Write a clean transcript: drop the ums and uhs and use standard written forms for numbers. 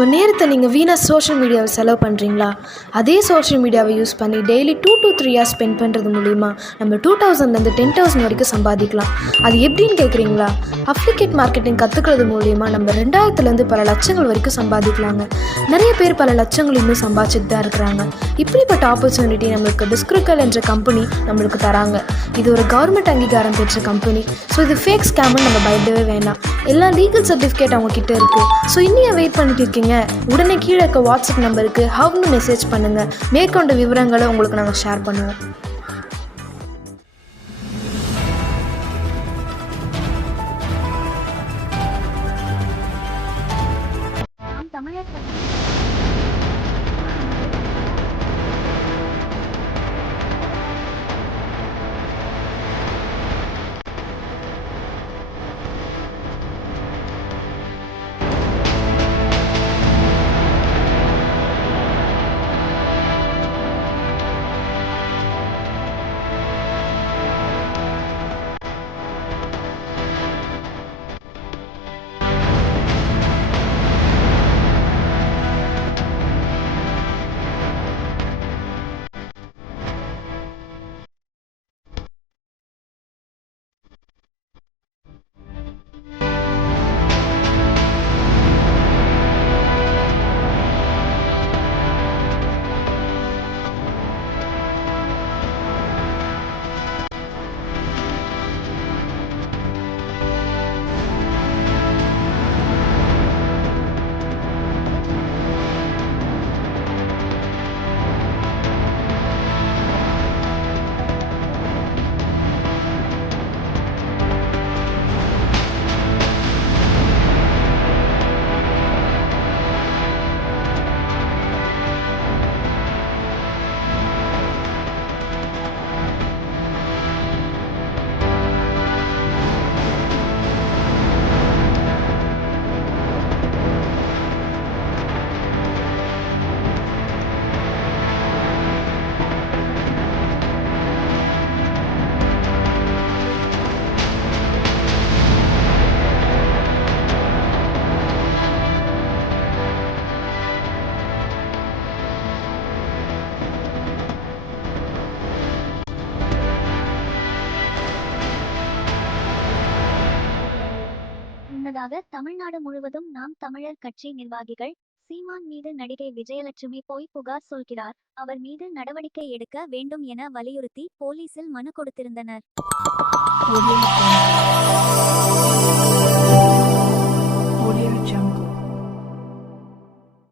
உங்கள் நேரத்தை நீங்கள் வீணாக சோஷியல் மீடியாவை செலவு பண்ணுறீங்களா? அதே சோஷியல் மீடியாவை யூஸ் பண்ணி டெய்லி 2 to 3 hours ஸ்பெண்ட் பண்ணுறது மூலிமா நம்ம 2000லேருந்து 10,000 வரைக்கும் சம்பாதிக்கலாம். அது எப்படின்னு கேட்குறீங்களா? அஃப்லிகேட் மார்க்கெட்டிங் கற்றுக்கிறது மூலிமா நம்ம 2000லேருந்து பல லட்சங்கள் வரைக்கும் சம்பாதிக்கலாங்க. நிறைய பேர் பல லட்சங்கள் இன்னும் சம்பாதிச்சுட்டு தான் இருக்கிறாங்க. இப்படிப்பட்ட ஆப்பர்ச்சுனிட்டி நம்மளுக்கு டிஸ்கிரிக்கல் என்ற கம்பெனி நம்மளுக்கு தராங்க. இது ஒரு கவர்மெண்ட் அங்கீகாரம் பெற்ற கம்பெனி. ஸோ இது ஃபேக் ஸ்கேம்னு நம்ம பயப்படவே வேண்டாம். எல்லா லீகல் சர்டிஃபிகேட் அவங்க கிட்ட இருக்குது. ஸோ இன்னும் வெயிட் பண்ணிட்டு இருக்கீங்க? உடனே கீழே இருக்க வாட்ஸ்அப் நம்பருக்கு ஹவ்னு மெசேஜ் பண்ணுங்கள். மேற்கொண்ட விவரங்களை உங்களுக்கு நாங்கள் ஷேர் பண்ணுவோம். முன்னதாக தமிழ்நாடு முழுவதும் நாம் தமிழர் கட்சி நிர்வாகிகள் சீமான் மீது நடிகை விஜயலட்சுமி போய் புகார் சொல்கிறார், அவர் மீது நடவடிக்கை எடுக்க வேண்டும் என வலியுறுத்தி போலீசில் மனு கொடுத்திருந்தனர்.